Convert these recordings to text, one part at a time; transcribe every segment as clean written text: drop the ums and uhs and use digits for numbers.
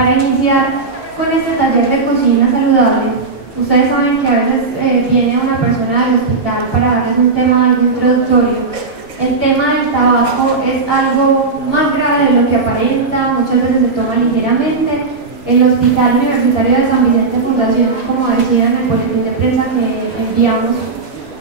Para iniciar con este taller de cocina saludable, ustedes saben que a veces viene una persona al hospital para darles un tema algo introductorio. El tema del tabaco es algo más grave de lo que aparenta, muchas veces se toma ligeramente. El Hospital Universitario de San Vicente Fundación, como decía en el boletín de prensa que enviamos,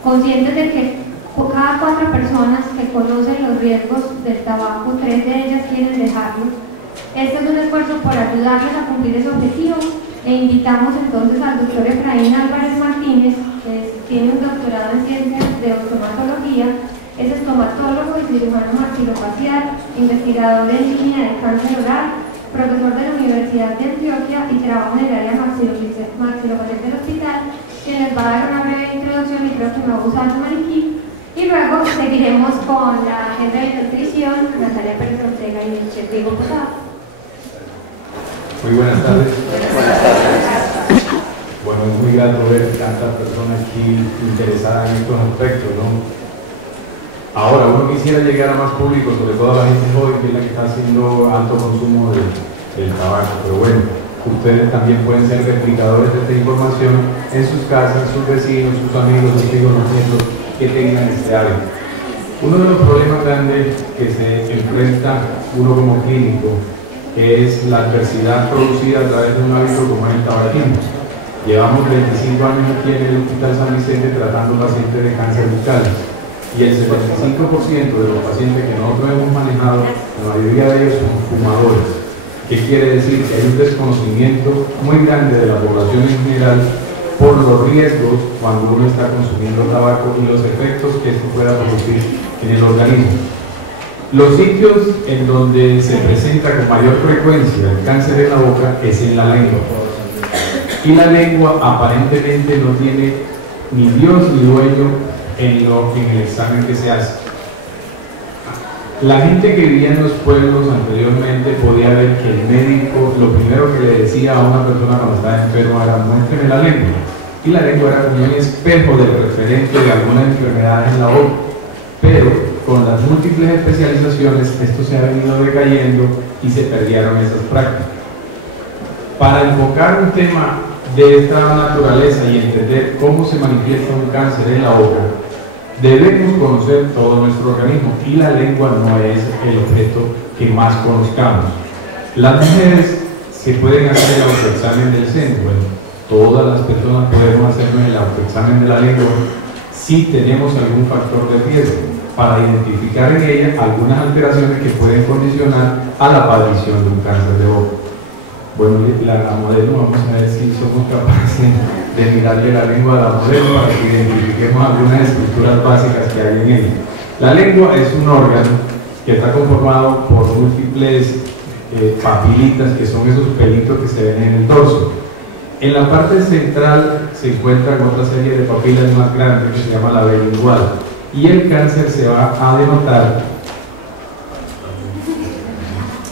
conscientes de que cada 4 personas que conocen los riesgos del tabaco, 3 de ellas quieren dejarlo. Este es un esfuerzo por ayudarles a cumplir ese objetivo. E invitamos entonces al doctor Efraín Álvarez Martínez, que tiene un doctorado en ciencias de estomatología, es estomatólogo y cirujano maxilofacial, investigador en línea de cáncer oral, profesor de la Universidad de Antioquia y trabaja en el área maxilofacial del hospital, quien les va a dar una breve introducción y creo que me va a usar el maniquí. Y luego seguiremos con la agenda de nutrición, Natalia Pérez Ortega y el chef Diego Posada. Muy buenas tardes. Buenas tardes. Bueno, es muy grato ver tantas personas aquí interesadas en estos aspectos, ¿no? Ahora, uno quisiera llegar a más público, sobre todo a la gente joven, que es la que está haciendo alto consumo del tabaco, pero bueno, ustedes también pueden ser replicadores de esta información en sus casas, sus vecinos, sus amigos, sus hijos, los nietos que tengan este hábito. Uno de los problemas grandes que se enfrenta uno como clínico es la adversidad producida a través de un hábito como es el tabaquismo. Llevamos 25 años aquí en el Hospital San Vicente tratando pacientes de cáncer bucal. Y el 75% de los pacientes que nosotros hemos manejado, la mayoría de ellos son fumadores. ¿Qué quiere decir? Que hay un desconocimiento muy grande de la población en general por los riesgos cuando uno está consumiendo tabaco y los efectos que esto pueda producir en el organismo. Los sitios en donde se presenta con mayor frecuencia el cáncer en la boca es en la lengua. Y la lengua aparentemente no tiene ni Dios ni dueño en el examen que se hace. La gente que vivía en los pueblos anteriormente podía ver que el médico lo primero que le decía a una persona cuando estaba enferma era: muéstreme la lengua. Y la lengua era como un espejo del referente de alguna enfermedad en la boca. Pero con las múltiples especializaciones esto se ha venido decayendo y se perdieron esas prácticas. Para enfocar un tema de esta naturaleza y entender cómo se manifiesta un cáncer en la boca, debemos conocer todo nuestro organismo y la lengua no es el objeto que más conozcamos. Las mujeres se pueden hacer el autoexamen del seno. Bueno, todas las personas podemos hacernos el autoexamen de la lengua si tenemos algún factor de riesgo para identificar en ella algunas alteraciones que pueden condicionar a la aparición de un cáncer de boca. Bueno, la modelo, vamos a ver si somos capaces de mirarle la lengua a la modelo para que identifiquemos algunas estructuras básicas que hay en ella. La lengua es un órgano que está conformado por múltiples papilitas, que son esos pelitos que se ven en el dorso. En la parte central se encuentran otra serie de papilas más grandes que se llama la bilingual, y el cáncer se va a denotar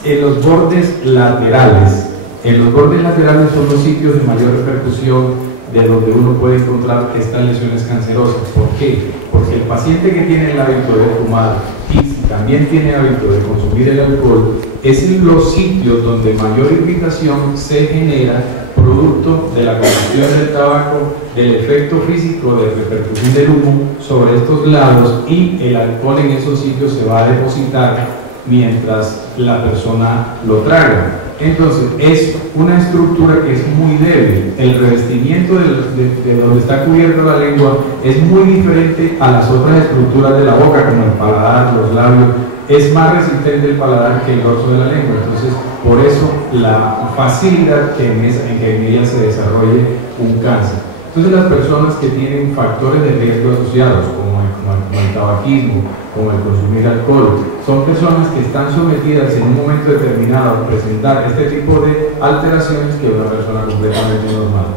en los bordes laterales. En los bordes laterales son los sitios de mayor repercusión de donde uno puede encontrar estas lesiones cancerosas. ¿Por qué? Porque el paciente que tiene el hábito de fumar y si también tiene hábito de consumir el alcohol, es en los sitios donde mayor irritación se genera producto de la combustión del tabaco, del efecto físico de repercusión del humo sobre estos lados, y el alcohol en esos sitios se va a depositar mientras la persona lo traga. Entonces es una estructura que es muy débil. El revestimiento de donde está cubierta la lengua es muy diferente a las otras estructuras de la boca, como el paladar, los labios. Es más resistente el paladar que el dorso de la lengua. Entonces, por eso la facilidad en que en ella se desarrolle un cáncer. Entonces, las personas que tienen factores de riesgo asociados, como el tabaquismo, como el consumir alcohol, son personas que están sometidas en un momento determinado a presentar este tipo de alteraciones que una persona completamente normal.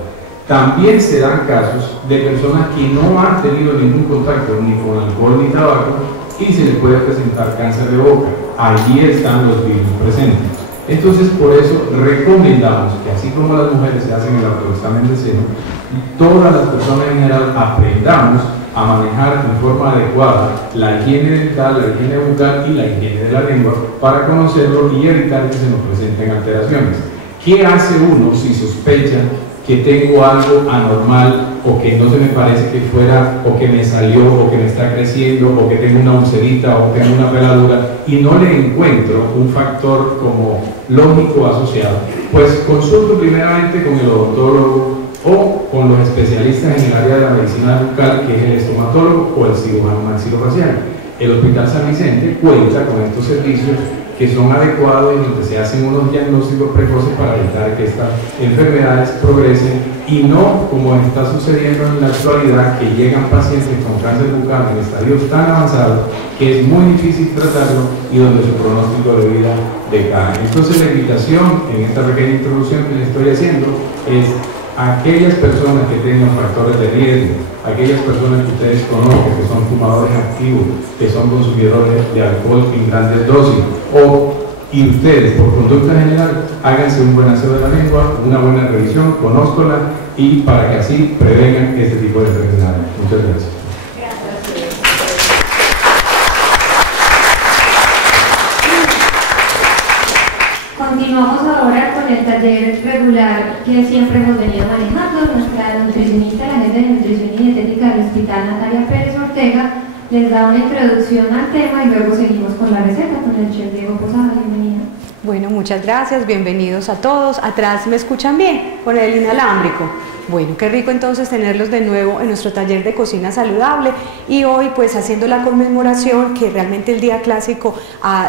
También se dan casos de personas que no han tenido ningún contacto ni con alcohol ni tabaco y se les puede presentar cáncer de boca. Allí están los virus presentes. Entonces, por eso recomendamos que, así como las mujeres se hacen el autoexamen de seno, todas las personas en general aprendamos a manejar de forma adecuada la higiene dental, la higiene bucal y la higiene de la lengua para conocerlo y evitar que se nos presenten alteraciones. ¿Qué hace uno si sospecha que tengo algo anormal o que no se me parece que fuera, o que me salió, o que me está creciendo, o que tengo una ulcerita, o tengo una peladura, y no le encuentro un factor como lógico asociado? Pues consulto primeramente con el odontólogo o con los especialistas en el área de la medicina bucal, que es el estomatólogo o el cirujano maxilofacial. El Hospital San Vicente cuenta con estos servicios que son adecuados y donde se hacen unos diagnósticos precoces para evitar que estas enfermedades progresen, y no como está sucediendo en la actualidad, que llegan pacientes con cáncer bucal en estadios tan avanzados que es muy difícil tratarlo y donde su pronóstico de vida decae. Entonces la invitación en esta pequeña introducción que les estoy haciendo es a aquellas personas que tengan factores de riesgo, aquellas personas que ustedes conocen, que son fumadores activos, que son consumidores de alcohol en grandes dosis, y ustedes, por conducta general, háganse un buen aseo de la lengua, una buena revisión, conózcola, y para que así prevengan este tipo de enfermedades. Muchas gracias. Continuamos ahora con el taller regular que siempre hemos venido manejando. Nuestra nutricionista, la jefe de nutrición y dietética del Hospital, Natalia Pérez Ortega, les da una introducción al tema y luego seguimos con la receta con el chef Diego Posada. Bienvenida. Bueno, muchas gracias, bienvenidos a todos. Atrás me escuchan bien con el inalámbrico. Bueno, qué rico entonces tenerlos de nuevo en nuestro taller de cocina saludable, y hoy pues haciendo la conmemoración que realmente el día clásico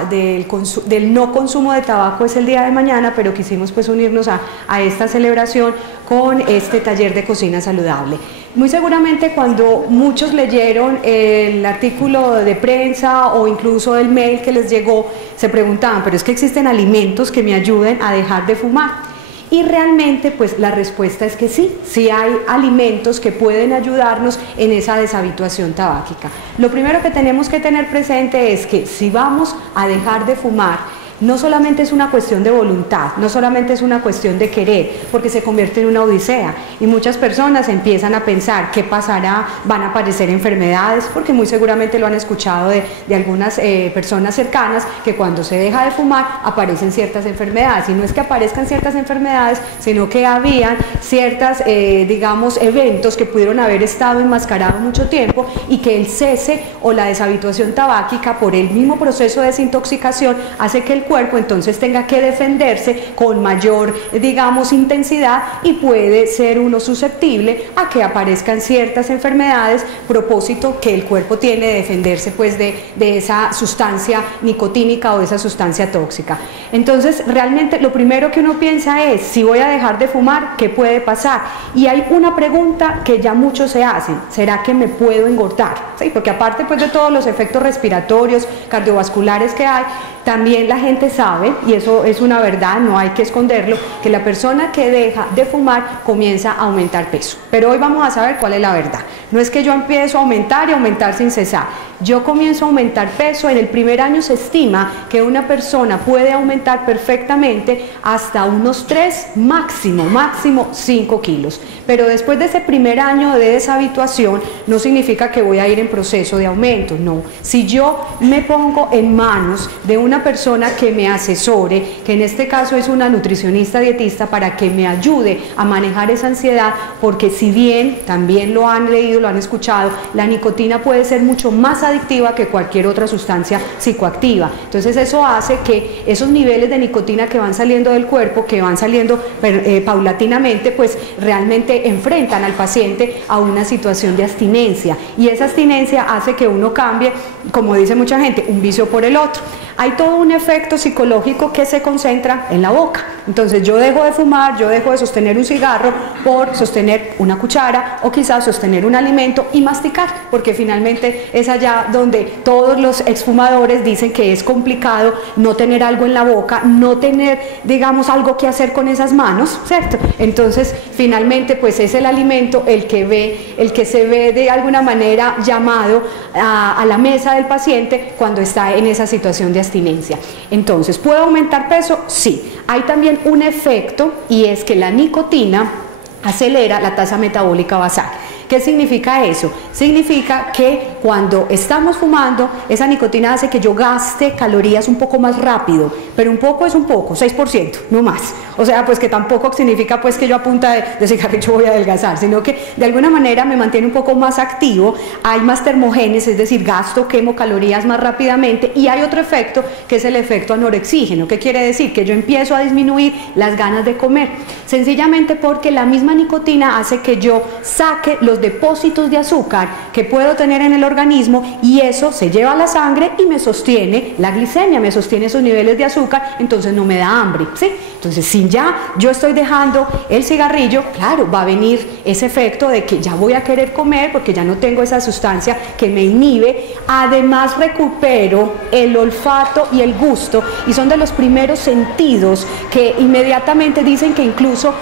del no consumo de tabaco es el día de mañana, pero quisimos pues unirnos a esta celebración con este taller de cocina saludable. Muy seguramente cuando muchos leyeron el artículo de prensa o incluso el mail que les llegó, se preguntaban, pero es que existen alimentos que me ayuden a dejar de fumar. Y realmente pues la respuesta es que sí, sí hay alimentos que pueden ayudarnos en esa deshabituación tabáquica. Lo primero que tenemos que tener presente es que si vamos a dejar de fumar, no solamente es una cuestión de voluntad, no solamente es una cuestión de querer, porque se convierte en una odisea y muchas personas empiezan a pensar qué pasará, van a aparecer enfermedades, porque muy seguramente lo han escuchado de algunas personas cercanas, que cuando se deja de fumar aparecen ciertas enfermedades, y no es que aparezcan ciertas enfermedades, sino que habían ciertas, digamos, eventos que pudieron haber estado enmascarados mucho tiempo, y que el cese o la deshabituación tabáquica por el mismo proceso de desintoxicación hace que el cuerpo entonces tenga que defenderse con mayor, digamos, intensidad, y puede ser uno susceptible a que aparezcan ciertas enfermedades, propósito que el cuerpo tiene de defenderse pues de esa sustancia nicotínica o de esa sustancia tóxica. Entonces realmente lo primero que uno piensa es, si voy a dejar de fumar, ¿qué puede pasar? Y hay una pregunta que ya muchos se hacen: ¿será que me puedo engordar? ¿Sí? Porque aparte pues de todos los efectos respiratorios, cardiovasculares que hay, también la gente sabe, y eso es una verdad, no hay que esconderlo, que la persona que deja de fumar comienza a aumentar peso. Pero hoy vamos a saber cuál es la verdad. No es que yo empiezo a aumentar y aumentar sin cesar. Yo comienzo a aumentar peso. En el primer año se estima que una persona puede aumentar perfectamente hasta unos 3, máximo 5 kilos. Pero después de ese primer año de deshabituación, no significa que voy a ir en proceso de aumento, no. Si yo me pongo en manos de una persona que me asesore, que en este caso es una nutricionista dietista, para que me ayude a manejar esa ansiedad, porque si bien también lo han leído, lo han escuchado, la nicotina puede ser mucho más adictiva que cualquier otra sustancia psicoactiva. Entonces eso hace que esos niveles de nicotina que van saliendo del cuerpo, que van saliendo paulatinamente, pues realmente enfrentan al paciente a una situación de abstinencia, y esa abstinencia hace que uno cambie, como dice mucha gente, un vicio por el otro. Hay todo un efecto psicológico que se concentra en la boca. Entonces yo dejo de fumar, yo dejo de sostener un cigarro por sostener una cuchara, o quizás sostener un alimento y masticar, porque finalmente es allá donde todos los exfumadores dicen que es complicado no tener algo en la boca, no tener, digamos, algo que hacer con esas manos, ¿cierto? Entonces finalmente pues es el alimento el que se ve de alguna manera llamado a la mesa del paciente cuando está en esa situación de abstinencia. Entonces, ¿puedo aumentar peso? Sí. Hay también un efecto, y es que la nicotina acelera la tasa metabólica basal. ¿Qué significa eso? Significa que cuando estamos fumando, esa nicotina hace que yo gaste calorías un poco más rápido, pero un poco es un poco, 6%, no más. O sea, pues que tampoco significa pues que yo a punta de cigarrillo voy a adelgazar, sino que de alguna manera me mantiene un poco más activo, hay más termogénesis, es decir, gasto, quemo calorías más rápidamente, y hay otro efecto que es el efecto anorexígeno. ¿Qué quiere decir? Que yo empiezo a disminuir las ganas de comer, sencillamente porque la misma nicotina hace que yo saque los depósitos de azúcar que puedo tener en el organismo, y eso se lleva a la sangre y me sostiene la glicemia, me sostiene esos niveles de azúcar, entonces no me da hambre, ¿sí? Entonces, si ya yo estoy dejando el cigarrillo, claro, va a venir ese efecto de que ya voy a querer comer porque ya no tengo esa sustancia que me inhibe. Además, recupero el olfato y el gusto, y son de los primeros sentidos que inmediatamente dicen que incluso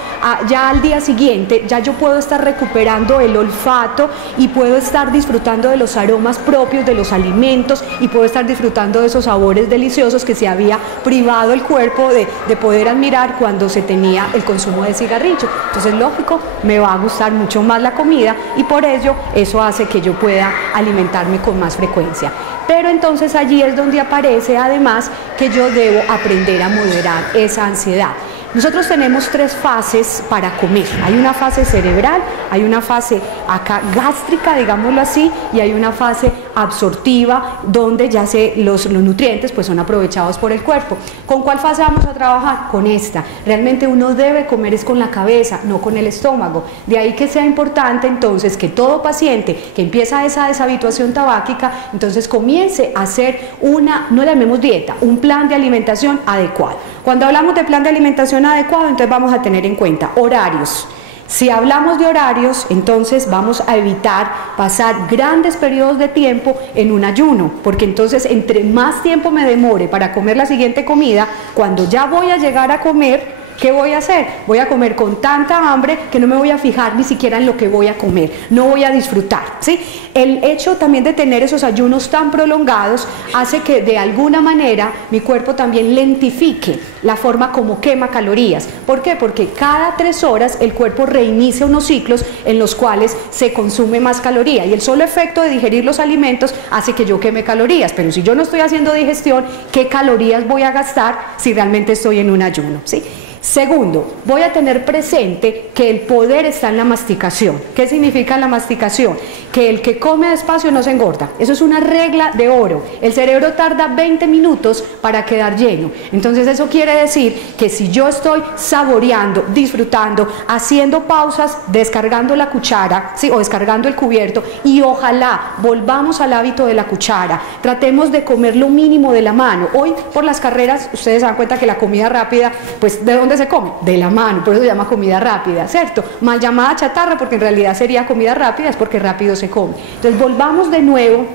ya al día siguiente ya yo puedo estar recuperando el olfato y puedo estar disfrutando de los aromas propios de los alimentos, y puedo estar disfrutando de esos sabores deliciosos que se había privado el cuerpo de poder admirar cuando se tenía el consumo de cigarrillo. Entonces, lógico, me va a gustar mucho más la comida, y por ello eso hace que yo pueda alimentarme con más frecuencia. Pero entonces allí es donde aparece además que yo debo aprender a moderar esa ansiedad. Nosotros tenemos 3 fases para comer. Hay una fase cerebral, hay una fase acá gástrica, digámoslo así, y hay una fase absortiva, donde ya los nutrientes pues son aprovechados por el cuerpo. ¿Con cuál fase vamos a trabajar? Con esta. Realmente uno debe comer es con la cabeza, no con el estómago. De ahí que sea importante entonces que todo paciente que empieza esa deshabituación tabáquica, entonces comience a hacer no le llamemos dieta, un plan de alimentación adecuado. Cuando hablamos de plan de alimentación adecuado, entonces vamos a tener en cuenta horarios. Si hablamos de horarios, entonces vamos a evitar pasar grandes periodos de tiempo en un ayuno, porque entonces entre más tiempo me demore para comer la siguiente comida, cuando ya voy a llegar a comer, ¿qué voy a hacer? Voy a comer con tanta hambre que no me voy a fijar ni siquiera en lo que voy a comer, no voy a disfrutar, ¿sí? El hecho también de tener esos ayunos tan prolongados hace que de alguna manera mi cuerpo también lentifique la forma como quema calorías. ¿Por qué? Porque cada 3 horas el cuerpo reinicia unos ciclos en los cuales se consume más caloría, y el solo efecto de digerir los alimentos hace que yo queme calorías. Pero si yo no estoy haciendo digestión, ¿qué calorías voy a gastar si realmente estoy en un ayuno? ¿Sí? Segundo, voy a tener presente que el poder está en la masticación. ¿Qué significa la masticación? Que el que come despacio no se engorda. Eso es una regla de oro. El cerebro tarda 20 minutos para quedar lleno. Entonces eso quiere decir que si yo estoy saboreando, disfrutando, haciendo pausas, descargando la cuchara, ¿sí? O descargando el cubierto, y ojalá volvamos al hábito de la cuchara. Tratemos de comer lo mínimo de la mano. Hoy por las carreras ustedes se dan cuenta que la comida rápida, pues ¿de dónde se come? De la mano, por eso se llama comida rápida, ¿cierto? Mal llamada chatarra, porque en realidad sería comida rápida, es porque rápido se come. Entonces volvamos de nuevo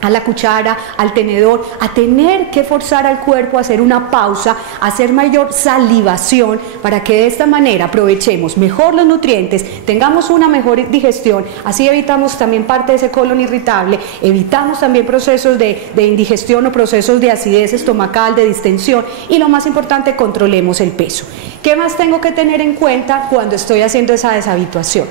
a la cuchara, al tenedor, a tener que forzar al cuerpo a hacer una pausa, a hacer mayor salivación, para que de esta manera aprovechemos mejor los nutrientes, tengamos una mejor digestión, así evitamos también parte de ese colon irritable, evitamos también procesos de indigestión o procesos de acidez estomacal, de distensión, y lo más importante, controlemos el peso. ¿Qué más tengo que tener en cuenta cuando estoy haciendo esa deshabituación?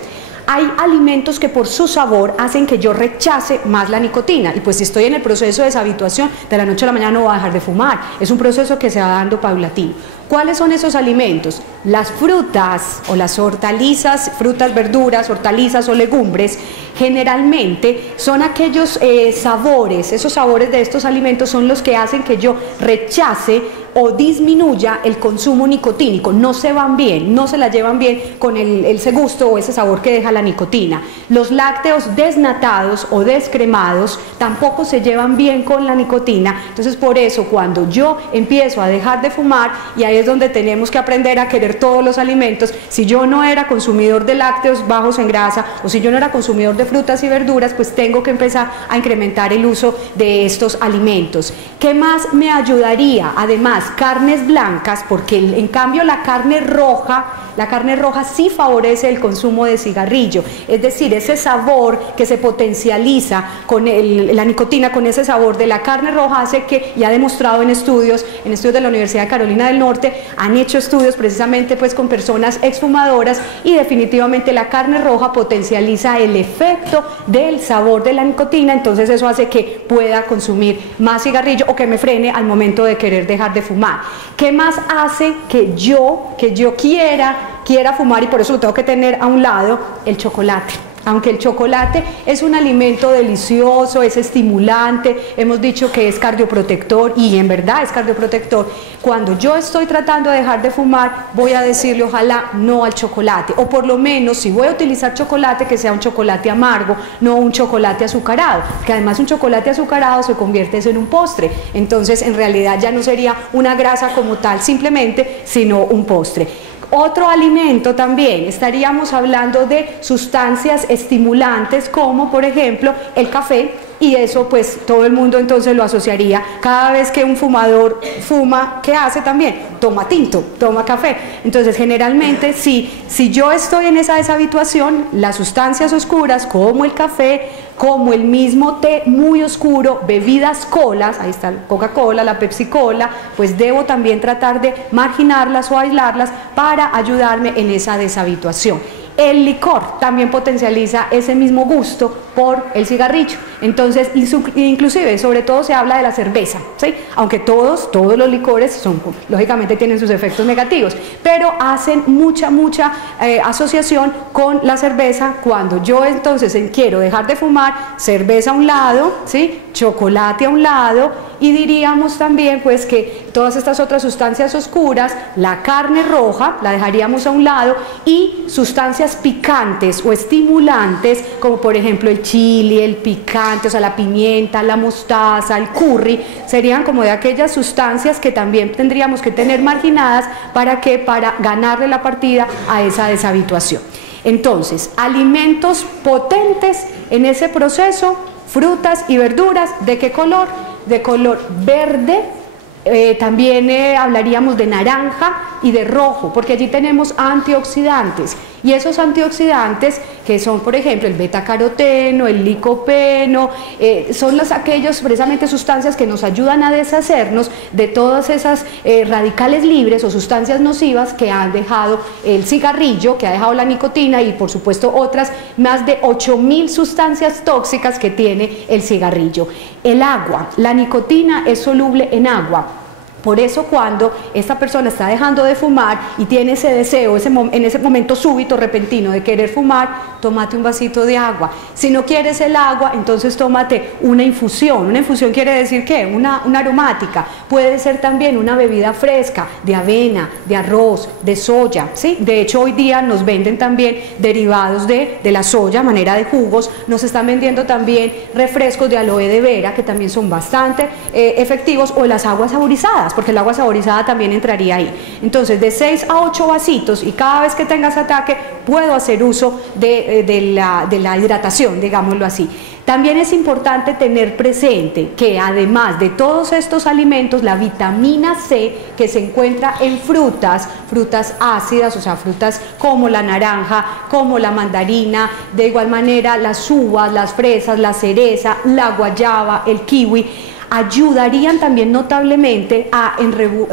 Hay alimentos que por su sabor hacen que yo rechace más la nicotina, y pues si estoy en el proceso de deshabituación, de la noche a la mañana no voy a dejar de fumar. Es un proceso que se va dando paulatino. ¿Cuáles son esos alimentos? Las frutas o las hortalizas, frutas, verduras, hortalizas o legumbres, generalmente son aquellos sabores, esos sabores de estos alimentos son los que hacen que yo rechace o disminuya el consumo nicotínico. No se van bien, no se la llevan bien con ese gusto o ese sabor que deja la nicotina. Los lácteos desnatados o descremados tampoco se llevan bien con la nicotina. Entonces por eso cuando yo empiezo a dejar de fumar, y ahí es donde tenemos que aprender a querer todos los alimentos, si yo no era consumidor de lácteos bajos en grasa, o si yo no era consumidor de frutas y verduras, pues tengo que empezar a incrementar el uso de estos alimentos. ¿Qué más me ayudaría? Además, carnes blancas, porque en cambio la carne roja La carne roja sí favorece el consumo de cigarrillo, es decir, ese sabor que se potencializa con la nicotina, con ese sabor de la carne roja hace que, y ha demostrado en estudios de la Universidad de Carolina del Norte, han hecho estudios precisamente pues con personas exfumadoras, y definitivamente la carne roja potencializa el efecto del sabor de la nicotina, entonces eso hace que pueda consumir más cigarrillo o que me frene al momento de querer dejar de fumar. ¿Qué más hace que yo quiera fumar? Y por eso lo tengo que tener a un lado, el chocolate. Aunque el chocolate es un alimento delicioso, es estimulante, hemos dicho que es cardioprotector, y en verdad es cardioprotector, cuando yo estoy tratando de dejar de fumar, voy a decirle ojalá no al chocolate, o por lo menos si voy a utilizar chocolate, que sea un chocolate amargo, no un chocolate azucarado, que además un chocolate azucarado se convierte en un postre, entonces en realidad ya no sería una grasa como tal simplemente, sino un postre. Otro alimento también, estaríamos hablando de sustancias estimulantes como por ejemplo el café, y eso pues todo el mundo entonces lo asociaría. Cada vez que un fumador fuma, ¿qué hace también? Toma tinto, toma café. Entonces generalmente si yo estoy en esa deshabituación, las sustancias oscuras como el café, como el mismo té muy oscuro, bebidas colas, ahí está la Coca-Cola, la Pepsi-Cola, pues debo también tratar de marginarlas o aislarlas para ayudarme en esa deshabituación. El licor también potencializa ese mismo gusto por el cigarrillo. Entonces, inclusive, sobre todo se habla de la cerveza, ¿sí? Aunque todos los licores lógicamente tienen sus efectos negativos, pero hacen mucha asociación con la cerveza. Cuando yo entonces quiero dejar de fumar, cerveza a un lado, ¿sí? Chocolate a un lado, y diríamos también pues que todas estas otras sustancias oscuras, la carne roja la dejaríamos a un lado, y sustancias picantes o estimulantes como por ejemplo el chile, el picante, o sea la pimienta, la mostaza, el curry, serían como de aquellas sustancias que también tendríamos que tener marginadas para ganarle la partida a esa deshabituación. Entonces, alimentos potentes en ese proceso: frutas y verduras. ¿De qué color? De color verde. También hablaríamos de naranja y de rojo, porque allí tenemos antioxidantes, y esos antioxidantes que son por ejemplo el betacaroteno, el licopeno, son aquellos precisamente sustancias que nos ayudan a deshacernos de todas esas radicales libres o sustancias nocivas que han dejado el cigarrillo, que ha dejado la nicotina, y por supuesto otras más de 8.000 sustancias tóxicas que tiene el cigarrillo. El agua, la nicotina es soluble en agua. Por eso cuando esta persona está dejando de fumar y tiene ese deseo, en ese momento súbito, repentino de querer fumar, tómate un vasito de agua. Si no quieres el agua, entonces tómate una infusión. Una infusión quiere decir ¿qué? Una aromática. Puede ser también una bebida fresca de avena, de arroz, de soya, ¿sí? De hecho hoy día nos venden también derivados de la soya, a manera de jugos. Nos están vendiendo también refrescos de aloe de vera, que también son bastante efectivos, o las aguas saborizadas, porque el agua saborizada también entraría ahí. Entonces de 6 a 8 vasitos, y cada vez que tengas ataque puedo hacer uso de la hidratación, digámoslo así. También es importante tener presente que además de todos estos alimentos, la vitamina C que se encuentra en frutas ácidas, o sea, frutas como la naranja, como la mandarina, de igual manera las uvas, las fresas, la cereza, la guayaba, el kiwi, ayudarían también notablemente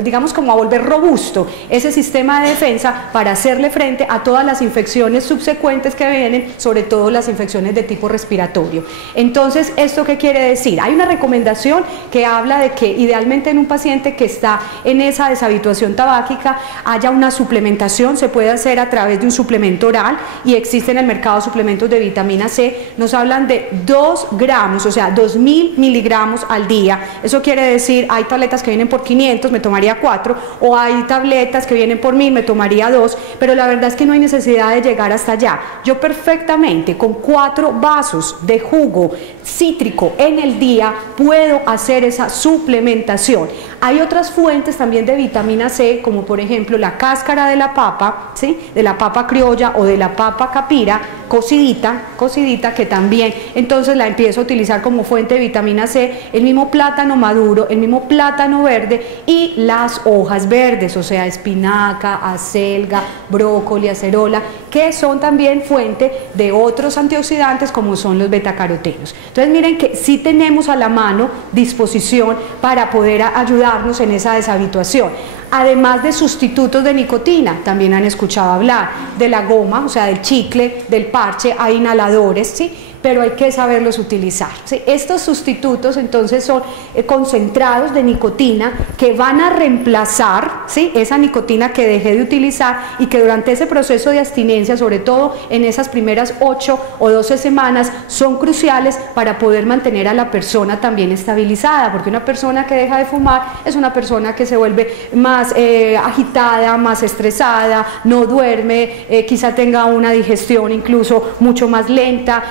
digamos como a volver robusto ese sistema de defensa para hacerle frente a todas las infecciones subsecuentes que vienen, sobre todo las infecciones de tipo respiratorio. Entonces, ¿esto qué quiere decir? Hay una recomendación que habla de que idealmente en un paciente que está en esa deshabituación tabáquica haya una suplementación. Se puede hacer a través de un suplemento oral, y existen en el mercado suplementos de vitamina C. Nos hablan de 2 gramos, o sea 2.000 miligramos al día. Eso quiere decir, hay tabletas que vienen por 500, me tomaría 4, o hay tabletas que vienen por 1000, me tomaría 2, pero la verdad es que no hay necesidad de llegar hasta allá. Yo perfectamente con 4 vasos de jugo cítrico en el día puedo hacer esa suplementación. Hay otras fuentes también de vitamina C, como por ejemplo la cáscara de la papa, ¿sí? De la papa criolla o de la papa capira, cocidita, que también entonces la empiezo a utilizar como fuente de vitamina C, el mismo plátano maduro, el mismo plátano verde y las hojas verdes, o sea, espinaca, acelga, brócoli, acerola, que son también fuente de otros antioxidantes como son los betacarotenos. Entonces miren que sí tenemos a la mano disposición para poder ayudarnos en esa deshabituación. Además de sustitutos de nicotina, también han escuchado hablar de la goma, o sea, del chicle, del parche, hay inhaladores, ¿sí? Pero hay que saberlos utilizar, ¿sí? Estos sustitutos entonces son concentrados de nicotina que van a reemplazar, ¿sí? Esa nicotina que dejé de utilizar y que durante ese proceso de abstinencia, sobre todo en esas primeras 8 o 12 semanas, son cruciales para poder mantener a la persona también estabilizada, porque una persona que deja de fumar es una persona que se vuelve más agitada, más estresada, no duerme, quizá tenga una digestión incluso mucho más lenta,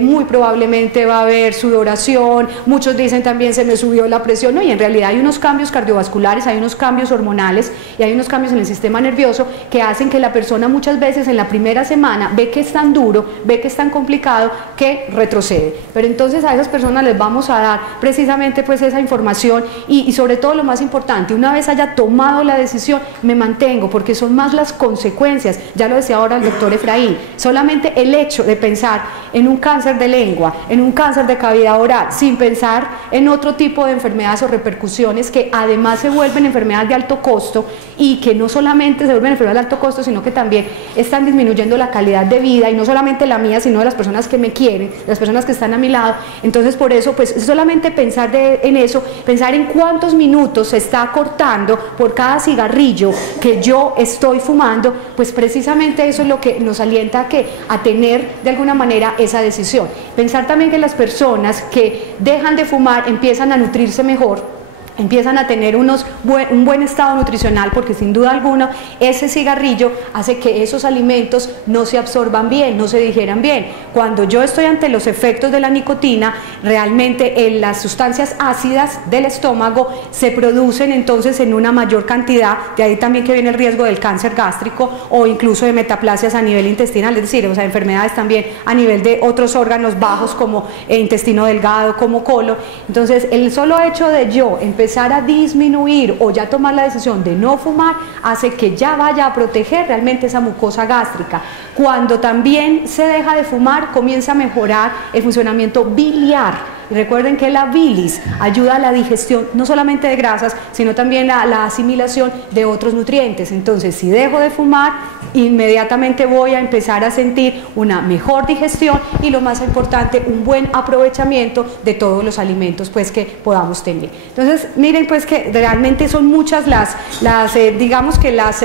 muy probablemente va a haber sudoración, muchos dicen también se me subió la presión, ¿no? Y en realidad hay unos cambios cardiovasculares, hay unos cambios hormonales y hay unos cambios en el sistema nervioso que hacen que la persona muchas veces en la primera semana ve que es tan duro, ve que es tan complicado que retrocede. Pero entonces a esas personas les vamos a dar precisamente pues esa información y sobre todo lo más importante, una vez haya tomado la decisión, me mantengo, porque son más las consecuencias, ya lo decía ahora el doctor Efraín, solamente el hecho de pensar en un cáncer de lengua, en un cáncer de cavidad oral, sin pensar en otro tipo de enfermedades o repercusiones que además se vuelven enfermedades de alto costo y que no solamente se vuelven enfermedades de alto costo, sino que también están disminuyendo la calidad de vida y no solamente la mía, sino de las personas que me quieren, las personas que están a mi lado. Entonces por eso pues solamente pensar en eso, pensar en cuántos minutos se está cortando por cada cigarrillo que yo estoy fumando, pues precisamente eso es lo que nos alienta a tener de alguna manera esa decisión. Pensar también que las personas que dejan de fumar empiezan a nutrirse mejor, empiezan a tener un buen estado nutricional, porque sin duda alguna ese cigarrillo hace que esos alimentos no se absorban bien, no se digieran bien. Cuando yo estoy ante los efectos de la nicotina, realmente las sustancias ácidas del estómago se producen entonces en una mayor cantidad, de ahí también que viene el riesgo del cáncer gástrico o incluso de metaplasias a nivel intestinal, es decir, o sea, enfermedades también a nivel de otros órganos bajos como intestino delgado, como colon. Entonces el solo hecho de yo empezar a disminuir o ya tomar la decisión de no fumar hace que ya vaya a proteger realmente esa mucosa gástrica. Cuando también se deja de fumar, comienza a mejorar el funcionamiento biliar. Y recuerden que la bilis ayuda a la digestión no solamente de grasas, sino también a la asimilación de otros nutrientes. Entonces, si dejo de fumar, inmediatamente voy a empezar a sentir una mejor digestión y lo más importante, un buen aprovechamiento de todos los alimentos pues que podamos tener. Entonces, miren pues que realmente son muchas digamos que las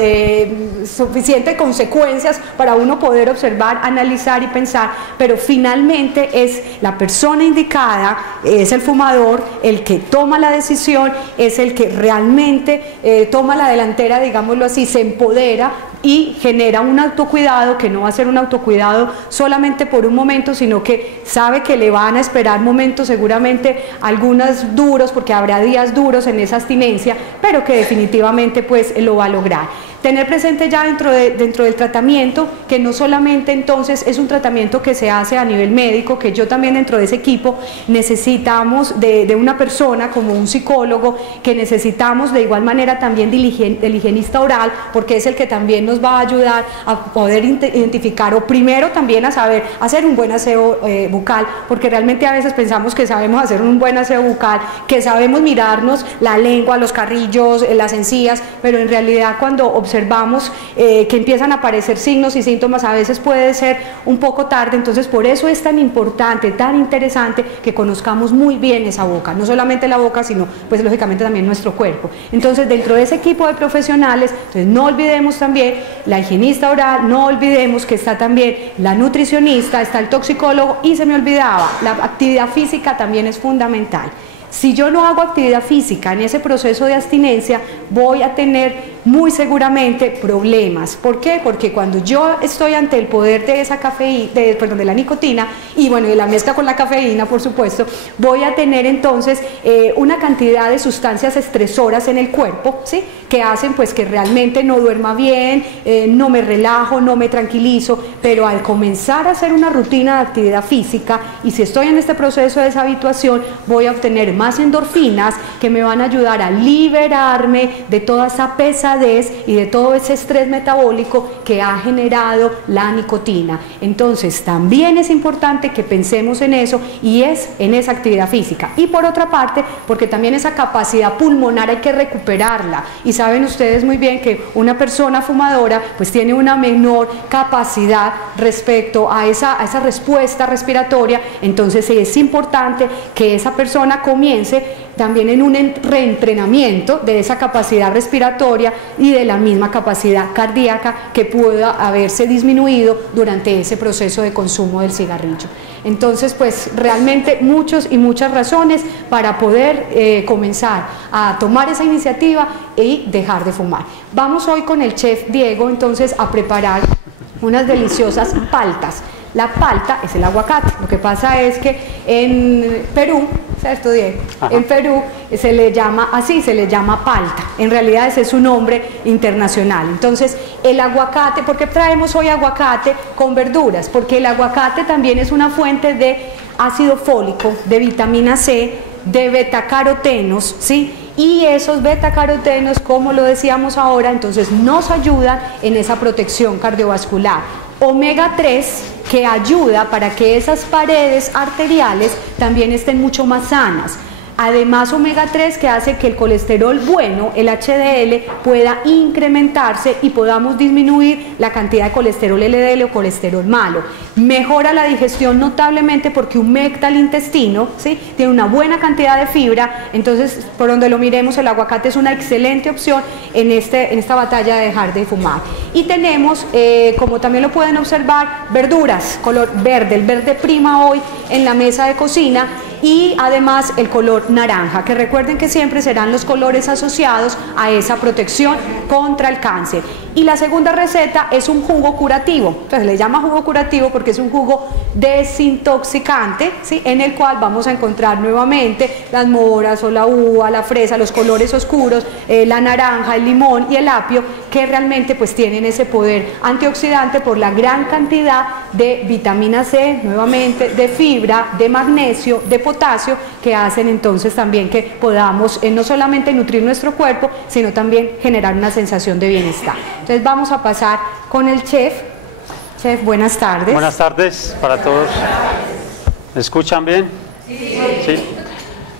suficientes consecuencias para uno poder observar, analizar y pensar, pero finalmente es la persona indicada, es el fumador el que toma la decisión, es el que realmente toma la delantera, digámoslo así, se empodera y genera un autocuidado que no va a ser un autocuidado solamente por un momento, sino que sabe que le van a esperar momentos seguramente algunos duros, porque habrá días duros en esa abstinencia, pero que definitivamente pues lo va a lograr. Tener presente ya dentro del tratamiento que no solamente entonces es un tratamiento que se hace a nivel médico, que yo también dentro de ese equipo necesitamos de una persona como un psicólogo, que necesitamos de igual manera también del higienista oral, porque es el que también nos va a ayudar a poder identificar o primero también a saber hacer un buen aseo bucal, porque realmente a veces pensamos que sabemos hacer un buen aseo bucal, que sabemos mirarnos la lengua, los carrillos, las encías, pero en realidad cuando observamos que empiezan a aparecer signos y síntomas, a veces puede ser un poco tarde. Entonces por eso es tan importante, tan interesante que conozcamos muy bien esa boca, no solamente la boca, sino pues lógicamente también nuestro cuerpo. Entonces dentro de ese equipo de profesionales, entonces no olvidemos también la higienista oral, no olvidemos que está también la nutricionista, está el toxicólogo y se me olvidaba, la actividad física también es fundamental. Si yo no hago actividad física en ese proceso de abstinencia, voy a tener muy seguramente problemas. ¿Por qué? Porque cuando yo estoy ante el poder de esa cafeína, de la nicotina y bueno, de la mezcla con la cafeína, por supuesto, voy a tener entonces una cantidad de sustancias estresoras en el cuerpo, ¿sí? Que hacen pues que realmente no duerma bien, no me relajo, no me tranquilizo, pero al comenzar a hacer una rutina de actividad física y si estoy en este proceso de deshabituación, voy a obtener más endorfinas que me van a ayudar a liberarme de toda esa pesadez y de todo ese estrés metabólico que ha generado la nicotina. Entonces también es importante que pensemos en eso y es en esa actividad física. Y por otra parte, porque también esa capacidad pulmonar hay que recuperarla y saben ustedes muy bien que una persona fumadora pues tiene una menor capacidad respecto a esa respuesta respiratoria, entonces es importante que esa persona comience también en un reentrenamiento de esa capacidad respiratoria y de la misma capacidad cardíaca que pueda haberse disminuido durante ese proceso de consumo del cigarrillo. Entonces, pues realmente muchas razones para poder comenzar a tomar esa iniciativa y dejar de fumar. Vamos hoy con el chef Diego entonces a preparar unas deliciosas paltas. La palta es el aguacate. Lo que pasa es que en Perú, ¿cierto, Diego? En Perú se le llama así, se le llama palta. En realidad ese es su nombre internacional. Entonces, el aguacate, ¿por qué traemos hoy aguacate con verduras? Porque el aguacate también es una fuente de ácido fólico, de vitamina C, de betacarotenos, ¿sí? Y esos betacarotenos, como lo decíamos ahora, entonces nos ayudan en esa protección cardiovascular. Omega 3 que ayuda para que esas paredes arteriales también estén mucho más sanas. Además, omega 3 que hace que el colesterol bueno, el HDL, pueda incrementarse y podamos disminuir la cantidad de colesterol LDL o colesterol malo. Mejora la digestión notablemente porque humecta el intestino, ¿sí? Tiene una buena cantidad de fibra, entonces por donde lo miremos el aguacate es una excelente opción en esta batalla de dejar de fumar. Y tenemos, como también lo pueden observar, verduras, color verde, el verde prima hoy en la mesa de cocina. Y además el color naranja, que recuerden que siempre serán los colores asociados a esa protección contra el cáncer. Y la segunda receta es un jugo curativo, entonces le llama jugo curativo porque es un jugo desintoxicante, ¿sí? En el cual vamos a encontrar nuevamente las moras o la uva, la fresa, los colores oscuros, la naranja, el limón y el apio, que realmente pues tienen ese poder antioxidante por la gran cantidad de vitamina C, nuevamente, de fibra, de magnesio, de potasio, que hacen entonces también que podamos no solamente nutrir nuestro cuerpo, sino también generar una sensación de bienestar. Entonces vamos a pasar con el chef. Chef, buenas tardes. Buenas tardes para todos. ¿Me escuchan bien? Sí.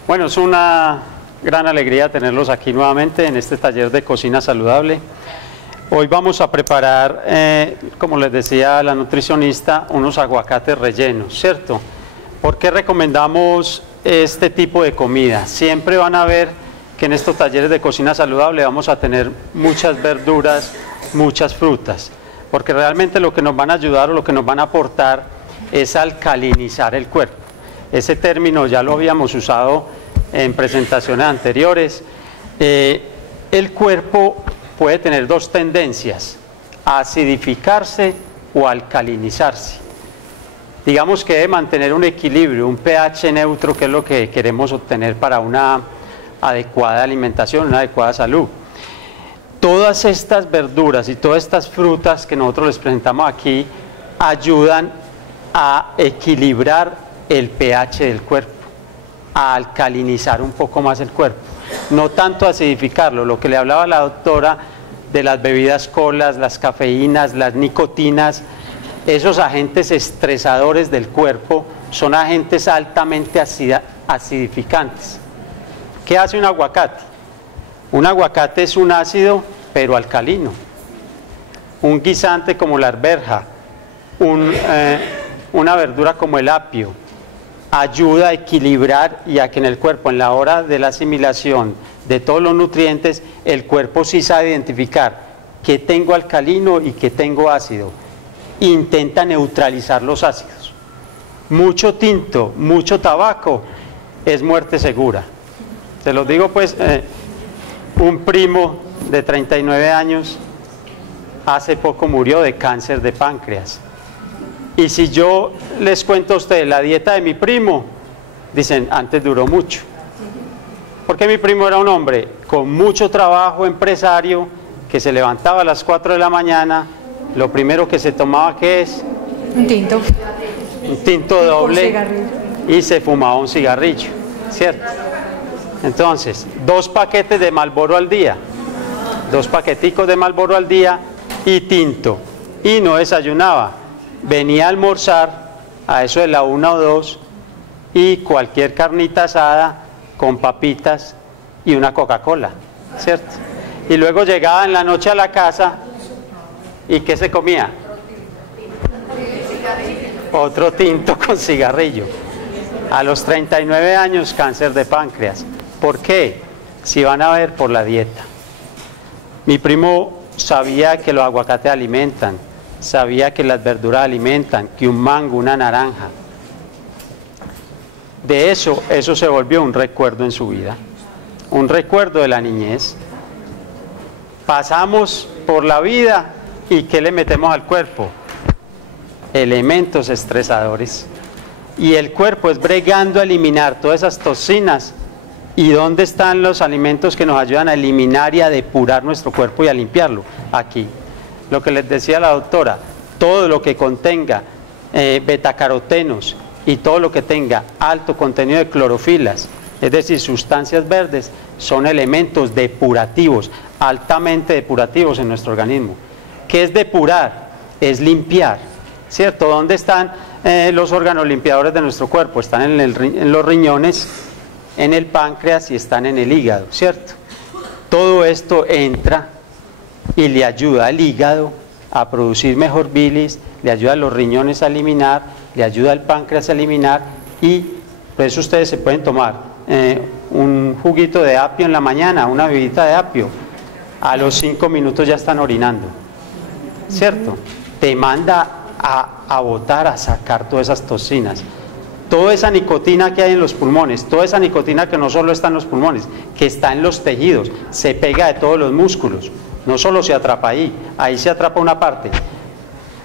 Bueno, es una gran alegría tenerlos aquí nuevamente en este taller de cocina saludable. Hoy vamos a preparar, como les decía la nutricionista, unos aguacates rellenos, ¿cierto? ¿Por qué recomendamos este tipo de comida? Siempre van a ver que en estos talleres de cocina saludable vamos a tener muchas verduras, muchas frutas, porque realmente lo que nos van a ayudar o lo que nos van a aportar es alcalinizar el cuerpo. Ese término ya lo habíamos usado en presentaciones anteriores. El cuerpo puede tener dos tendencias, acidificarse o alcalinizarse. Digamos que debe mantener un equilibrio, un pH neutro, que es lo que queremos obtener para una adecuada alimentación, una adecuada salud. Todas estas verduras y todas estas frutas que nosotros les presentamos aquí ayudan a equilibrar el pH del cuerpo, a alcalinizar un poco más el cuerpo, no tanto acidificarlo. Lo que le hablaba la doctora de las bebidas colas, las cafeínas, las nicotinas, esos agentes estresadores del cuerpo son agentes altamente acidificantes. ¿Qué hace un aguacate? Un aguacate es un ácido pero alcalino. Un guisante como la arveja, una verdura como el apio, ayuda a equilibrar y a que en el cuerpo, en la hora de la asimilación de todos los nutrientes, el cuerpo sí sabe identificar qué tengo alcalino y qué tengo ácido. Intenta neutralizar los ácidos. Mucho tinto, mucho tabaco es muerte segura. Te lo digo pues, un primo de 39 años, hace poco murió de cáncer de páncreas. Y si yo les cuento a ustedes la dieta de mi primo, dicen, antes duró mucho. Porque mi primo era un hombre con mucho trabajo, empresario, que se levantaba a las 4 de la mañana, lo primero que se tomaba, ¿qué es? Un tinto. Un tinto doble y se fumaba un cigarrillo, ¿cierto? Entonces, 2 paquetes de Marlboro al día, 2 paqueticos de Marlboro al día y tinto, y no desayunaba, venía a almorzar a eso de la 1 o 2 y cualquier carnita asada con papitas y una Coca-Cola, ¿cierto? Y luego llegaba en la noche a la casa y ¿qué se comía? Otro tinto con cigarrillo. A los 39 años, cáncer de páncreas. ¿Por qué? Si van a ver, por la dieta. Mi primo sabía que los aguacates alimentan, sabía que las verduras alimentan, que un mango, una naranja. De eso se volvió un recuerdo en su vida, un recuerdo de la niñez. Pasamos por la vida y ¿qué le metemos al cuerpo? Elementos estresadores. Y el cuerpo es bregando a eliminar todas esas toxinas. ¿Y dónde están los alimentos que nos ayudan a eliminar y a depurar nuestro cuerpo y a limpiarlo? Aquí. Lo que les decía la doctora, todo lo que contenga betacarotenos y todo lo que tenga alto contenido de clorofilas, es decir, sustancias verdes, son elementos depurativos, altamente depurativos en nuestro organismo. ¿Qué es depurar? Es limpiar, ¿cierto? ¿Dónde están los órganos limpiadores de nuestro cuerpo? Están en los riñones, en el páncreas y están en el hígado, ¿cierto? Todo esto entra y le ayuda al hígado a producir mejor bilis, le ayuda a los riñones a eliminar, le ayuda al páncreas a eliminar, y por eso ustedes se pueden tomar un juguito de apio en la mañana, una bebidita de apio, a los 5 minutos ya están orinando, ¿cierto? Te manda a botar, a sacar todas esas toxinas. Toda esa nicotina que hay en los pulmones, toda esa nicotina que no solo está en los pulmones, que está en los tejidos, se pega de todos los músculos, no solo se atrapa ahí se atrapa una parte.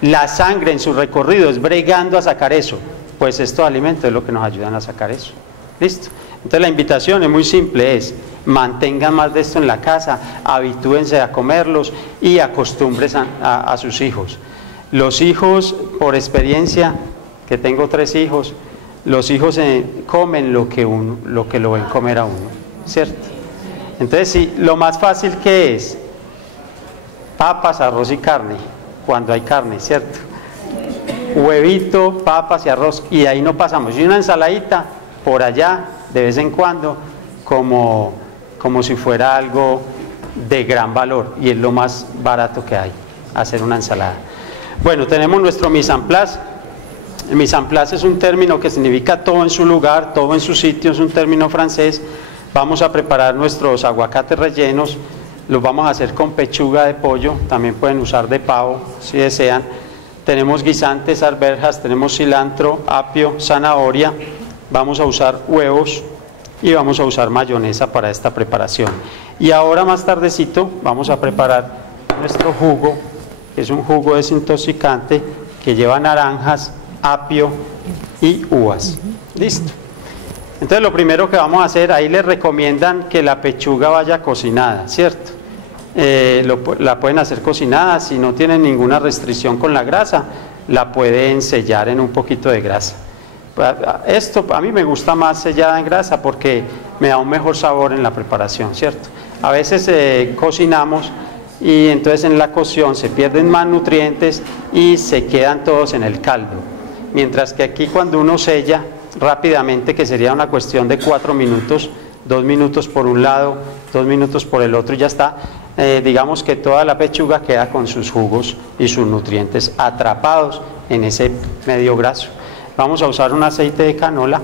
La sangre en su recorrido es bregando a sacar eso, pues estos alimentos es lo que nos ayudan a sacar eso. ¿Listo? Entonces la invitación es muy simple, es mantengan más de esto en la casa, habitúense a comerlos y acostumbres a sus hijos. Los hijos, por experiencia, que tengo 3 hijos, los hijos comen lo que lo ven comer a uno, ¿cierto? Entonces sí, lo más fácil que es papas, arroz y carne, cuando hay carne, ¿cierto? Huevito, papas y arroz, y ahí no pasamos. Y una ensaladita por allá, de vez en cuando, como si fuera algo de gran valor, y es lo más barato que hay, hacer una ensalada. Bueno, tenemos nuestro mise en place. El mise en place es un término que significa todo en su lugar, todo en su sitio, es un término francés. Vamos a preparar nuestros aguacates rellenos, los vamos a hacer con pechuga de pollo, también pueden usar de pavo si desean. Tenemos guisantes, arvejas, tenemos cilantro, apio, zanahoria, vamos a usar huevos y vamos a usar mayonesa para esta preparación. Y ahora más tardecito vamos a preparar nuestro jugo, que es un jugo desintoxicante que lleva naranjas, apio y uvas. Listo. Entonces lo primero que vamos a hacer, ahí les recomiendan que la pechuga vaya cocinada, ¿cierto? La pueden hacer cocinada, si no tienen ninguna restricción con la grasa, la pueden sellar en un poquito de grasa. Esto a mí me gusta más sellada en grasa porque me da un mejor sabor en la preparación, ¿cierto? A veces cocinamos y entonces en la cocción se pierden más nutrientes y se quedan todos en el caldo. Mientras que aquí cuando uno sella rápidamente, que sería una cuestión de 4 minutos, 2 minutos por un lado, 2 minutos por el otro y ya está, digamos que toda la pechuga queda con sus jugos y sus nutrientes atrapados en ese medio graso. Vamos a usar un aceite de canola,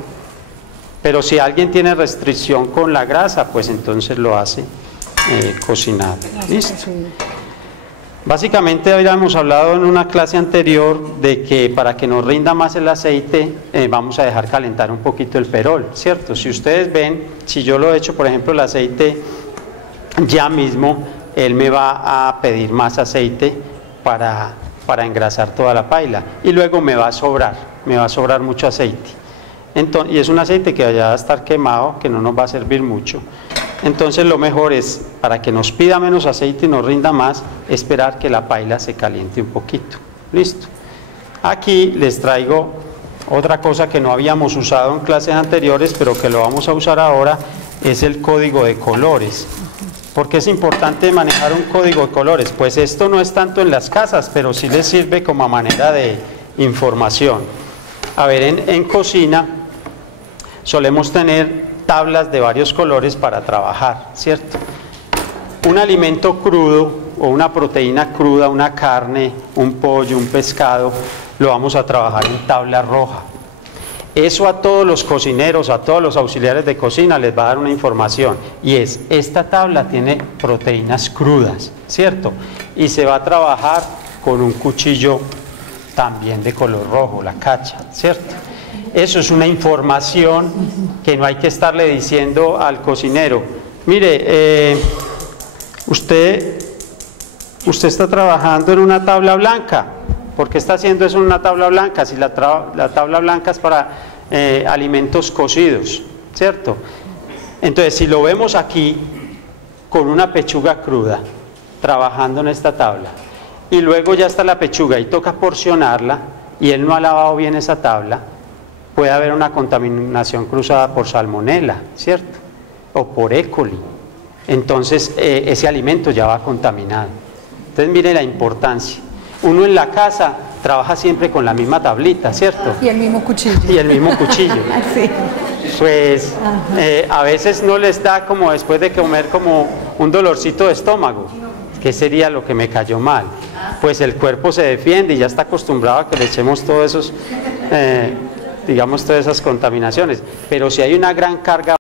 pero si alguien tiene restricción con la grasa, pues entonces lo hace cocinado. ¿Listo? Básicamente hoy hemos hablado en una clase anterior de que para que nos rinda más el aceite vamos a dejar calentar un poquito el perol, ¿cierto? Si ustedes ven, si yo lo he hecho, por ejemplo, el aceite ya mismo él me va a pedir más aceite para engrasar toda la paila y luego me va a sobrar mucho aceite. Entonces, y es un aceite que vaya a estar quemado, que no nos va a servir mucho. Entonces lo mejor es, para que nos pida menos aceite y nos rinda más, esperar que la paila se caliente un poquito. Listo. Aquí les traigo otra cosa que no habíamos usado en clases anteriores, pero que lo vamos a usar ahora, es el código de colores. ¿Por qué es importante manejar un código de colores? Pues esto no es tanto en las casas, pero sí les sirve como manera de información. A ver, en cocina solemos tener tablas de varios colores para trabajar, ¿cierto? Un alimento crudo o una proteína cruda, una carne, un pollo, un pescado, lo vamos a trabajar en tabla roja. Eso a todos los cocineros, a todos los auxiliares de cocina les va a dar una información, y es, esta tabla tiene proteínas crudas, ¿cierto? Y se va a trabajar con un cuchillo también de color rojo, la cacha, ¿cierto? Eso es una información que no hay que estarle diciendo al cocinero, mire, usted está trabajando en una tabla blanca. ¿Por qué está haciendo eso en una tabla blanca? Si la tabla blanca es para alimentos cocidos, ¿cierto? Entonces, si lo vemos aquí con una pechuga cruda, trabajando en esta tabla, y luego ya está la pechuga y toca porcionarla, y él no ha lavado bien esa tabla, puede haber una contaminación cruzada por salmonela, ¿cierto? O por E. coli. Entonces, ese alimento ya va contaminado. Entonces, mire la importancia. Uno en la casa trabaja siempre con la misma tablita, ¿cierto? Y el mismo cuchillo. Y el mismo cuchillo. Sí. Pues a veces no les da como después de comer como un dolorcito de estómago. ¿Qué sería lo que me cayó mal? Pues el cuerpo se defiende y ya está acostumbrado a que le echemos todos esos, digamos, todas esas contaminaciones. Pero si hay una gran carga